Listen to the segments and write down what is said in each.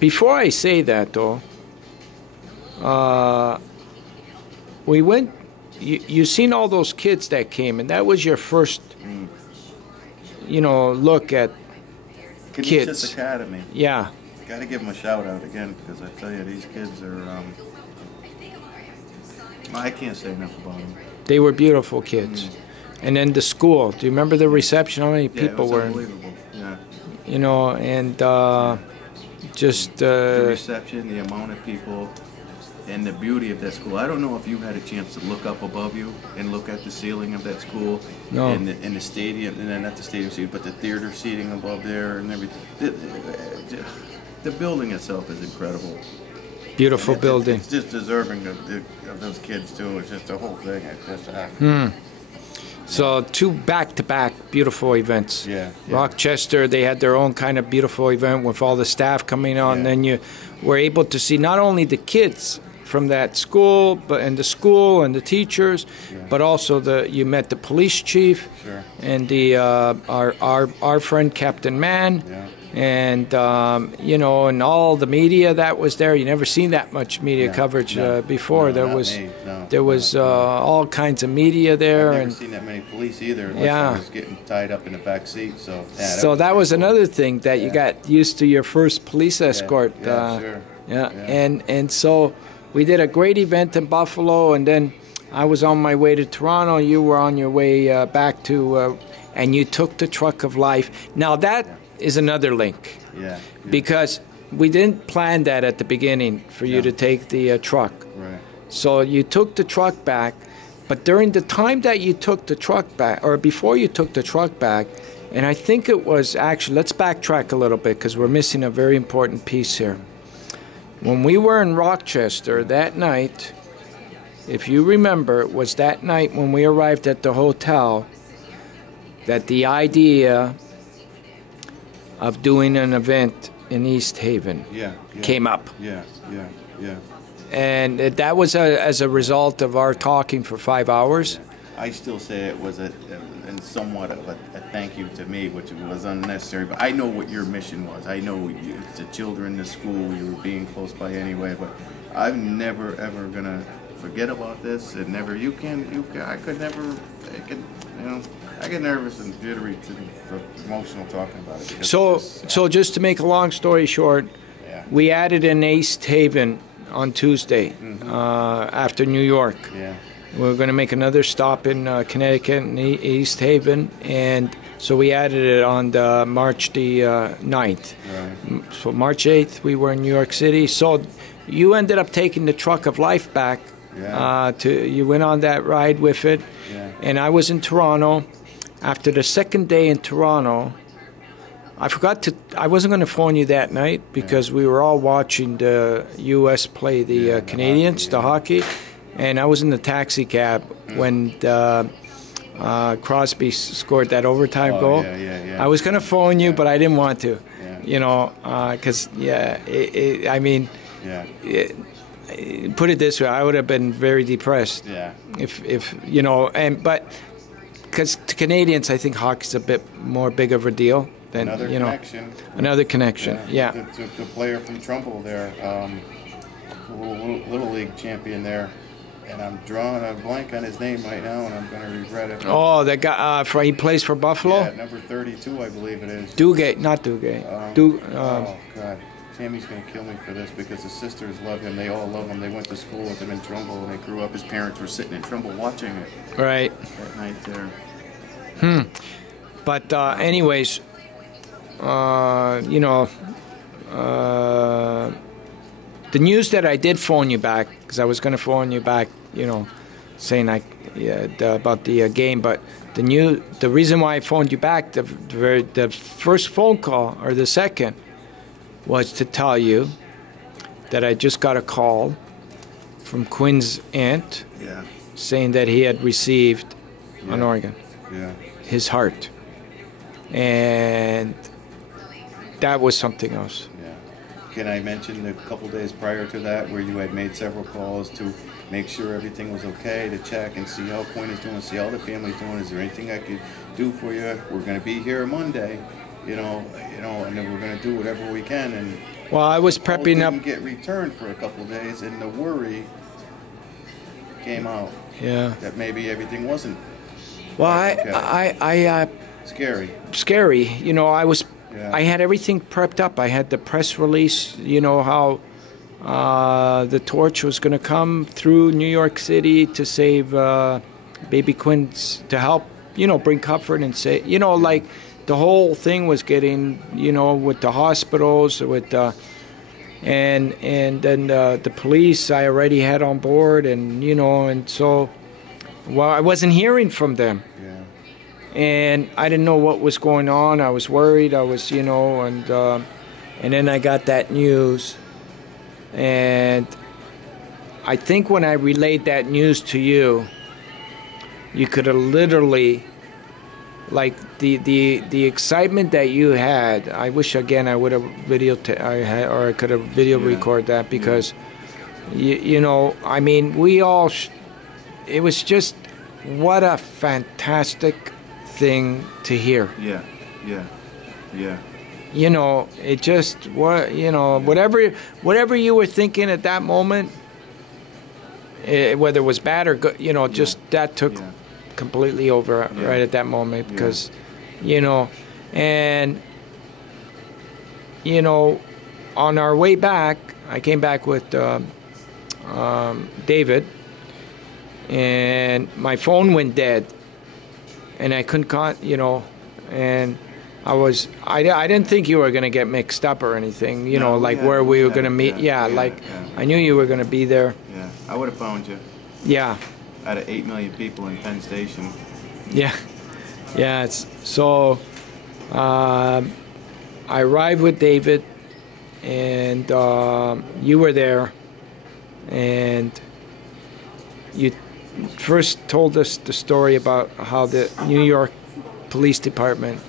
before I say that, though, we went. You seen all those kids that came, and that was your first, look at Canisius kids. Academy. Yeah. Got to give them a shout out again, because I tell you, these kids are. I can't say enough about them. They were beautiful kids. And then the school. Do you remember the reception? How many people were? Unbelievable. Yeah. And just the reception, the amount of people, and the beauty of that school. I don't know if you had a chance to look up above you and look at the ceiling of that school. No. And the stadium, and then not the stadium seating, but the theater seating above there and everything. The building itself is incredible. Beautiful building. It's just deserving of those kids too. It's just the whole thing. It's just So 2 back-to-back beautiful events. Yeah. Rochester, they had their own kind of beautiful event with all the staff coming on. And then you were able to see not only the kids from that school, and the teachers, but also you met the police chief and the our friend Captain Mann. And and all the media that was there. You never seen that much media coverage before. There was all kinds of media there. I've never seen that many police either. I was getting tied up in the back seat. So that was another thing that you got used to your first police escort. And so we did a great event in Buffalo, and then I was on my way to Toronto. You were on your way back to, and you took the Truck of Life. Now that is another link. Because we didn't plan that at the beginning for you to take the truck. Right. So you took the truck back, but during the time that you took the truck back, or before you took the truck back, and I think it was actually, let's backtrack a little bit because we're missing a very important piece here. When we were in Rochester that night, if you remember, it was that night when we arrived at the hotel that the idea of doing an event in East Haven came up. And that was as a result of our talking for 5 hours. I still say it was somewhat of a thank you to me, which was unnecessary. But I know what your mission was. I know it's the children, the school. You were being close by anyway. But I'm never ever gonna forget about this. And never. I could never. I get nervous and jittery, emotional talking about it. So just to make a long story short, we added in East Haven on Tuesday after New York. We're going to make another stop in Connecticut and East Haven, and so we added it on March the 9th. So March 8th, we were in New York City. So you ended up taking the Truck of Life back. You went on that ride with it, and I was in Toronto. After the second day in Toronto, I wasn't going to phone you that night because we were all watching the U.S. play the Canadians, the hockey, and I was in the taxi cab when Crosby scored that overtime goal. I was going to phone you, but I didn't want to, because put it this way, I would have been very depressed. But because to Canadians, I think hockey's a bit more big of a deal than another connection. The player from Trumbull there, little league champion there, and I'm drawing a blank on his name right now, and I'm going to regret it. Oh, that guy, he plays for Buffalo? Yeah, number 32, I believe it is. Not Duguay. Oh, God. Tammy's going to kill me for this because his sisters love him. They all love him. They went to school with him in Trumbull, and they grew up. His parents were sitting in Trumbull watching it. Right. That night there. But anyways, the news that I did phone you back, because I was going to phone you back, saying about the game, but the reason why I phoned you back, the first phone call, or the second, was to tell you that I just got a call from Quinn's aunt saying that he had received an organ, his heart. And that was something else. Can I mention a couple days prior to that where you had made several calls to make sure everything was okay, to check and see how Quinn is doing, see how the family's doing, is there anything I could do for you? We're going to be here Monday. and then we're going to do whatever we can. And well, I was prepping up. Didn't get returned for a couple of days, and the worry came out. Yeah. That maybe everything wasn't. Well, okay. Scary. Scary. I had everything prepped up. I had the press release. How the torch was going to come through New York City to save baby Quinn's, to help, bring comfort and say, like the whole thing was getting, with the hospitals, with and then the police I already had on board, and and so, well, I wasn't hearing from them. Yeah. And I didn't know what was going on. I was worried. I was, and then I got that news. And I think when I relayed that news to you, you could have literally, like the excitement that you had. I wish again I would have I could have video record that, because, I mean, we all. It was just what a fantastic thing to hear. Yeah. It just whatever you were thinking at that moment, whether it was bad or good, just that took completely over right at that moment, because, and on our way back, I came back with David, and my phone went dead, and I couldn't and I didn't think you were going to get mixed up or anything, where we were going to meet. I knew you were going to be there. Yeah, I would have found you. Yeah. Out of 8 million people in Penn Station. Yeah. Yeah. So I arrived with David, and you were there, and you first told us the story about how the New York Police Department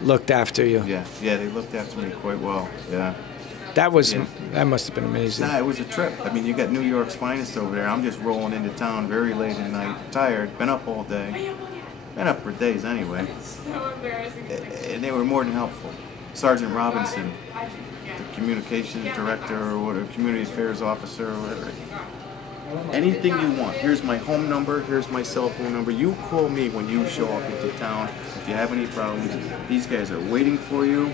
looked after you. Yeah, they looked after me quite well. Yeah. That must have been amazing. It was a trip. I mean, you got New York's finest over there. I'm just rolling into town very late at night, tired, been up all day. Been up for days anyway. So embarrassing. And they were more than helpful. Sergeant Robinson, the communications director or whatever, community affairs officer or whatever. Anything you want. Here's my home number. Here's my cell phone number. You call me when you show up into town. If you have any problems, these guys are waiting for you.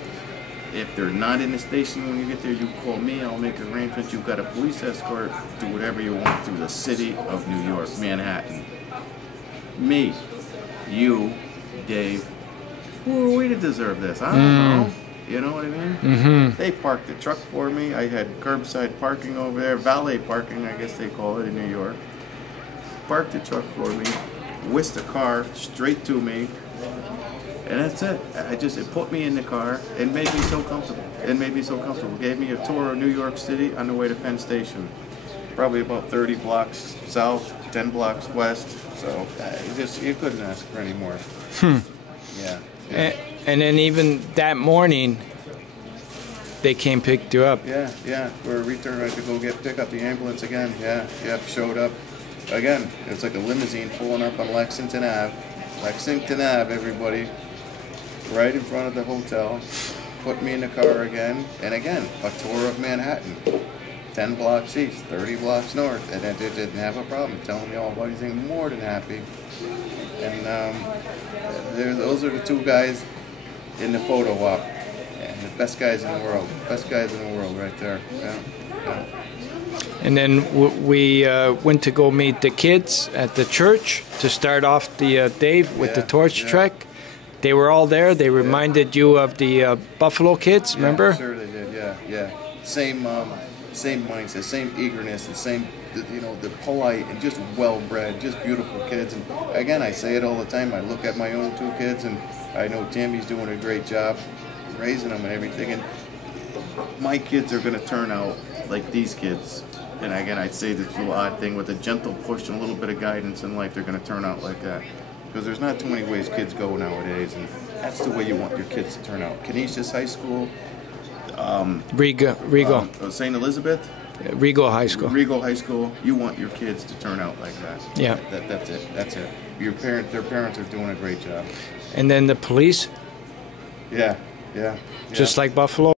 If they're not in the station when you get there, you call me. I'll make arrangements. You've got a police escort. Do whatever you want through the city of New York, Manhattan. Me, you, Dave. Who are we to deserve this? I don't know. You know what I mean? Mm-hmm. They parked the truck for me. I had curbside parking over there, valet parking, I guess they call it in New York. Parked the truck for me, whisked the car straight to me, and that's it. It put me in the car and made me so comfortable. Gave me a tour of New York City on the way to Penn Station. Probably about 30 blocks south, 10 blocks west. So you couldn't ask for any more. Yeah. And then even that morning, they came picked you up. Yeah. For a return, I had to go pick up the ambulance again. Yeah. Showed up again. It's like a limousine pulling up on Lexington Ave. Everybody, right in front of the hotel. Put me in the car again, and again a tour of Manhattan. 10 blocks east, 30 blocks north, and they didn't have a problem telling me all about anything. More than happy. And those are the two guys in the photo op, and the best guys in the world. Right there. Yeah. And then we went to go meet the kids at the church to start off the day with the torch trek. They were all there. They reminded you of the Buffalo kids, remember? Sure they did, yeah. Same mindset, same eagerness, the same, the polite and just well-bred, just beautiful kids. And again, I say it all the time. I look at my own two kids, and I know Tammy's doing a great job raising them and everything. And my kids are going to turn out like these kids. And again, I'd say this little odd thing with a gentle push and a little bit of guidance in life, they're going to turn out like that. Because there's not too many ways kids go nowadays, and that's the way you want your kids to turn out. Canisius High School. Regal. St. Elizabeth. Regal High School. Regal High School. You want your kids to turn out like that. Yeah. That's it. Their parents are doing a great job. And then the police. Yeah. Yeah. Just like Buffalo.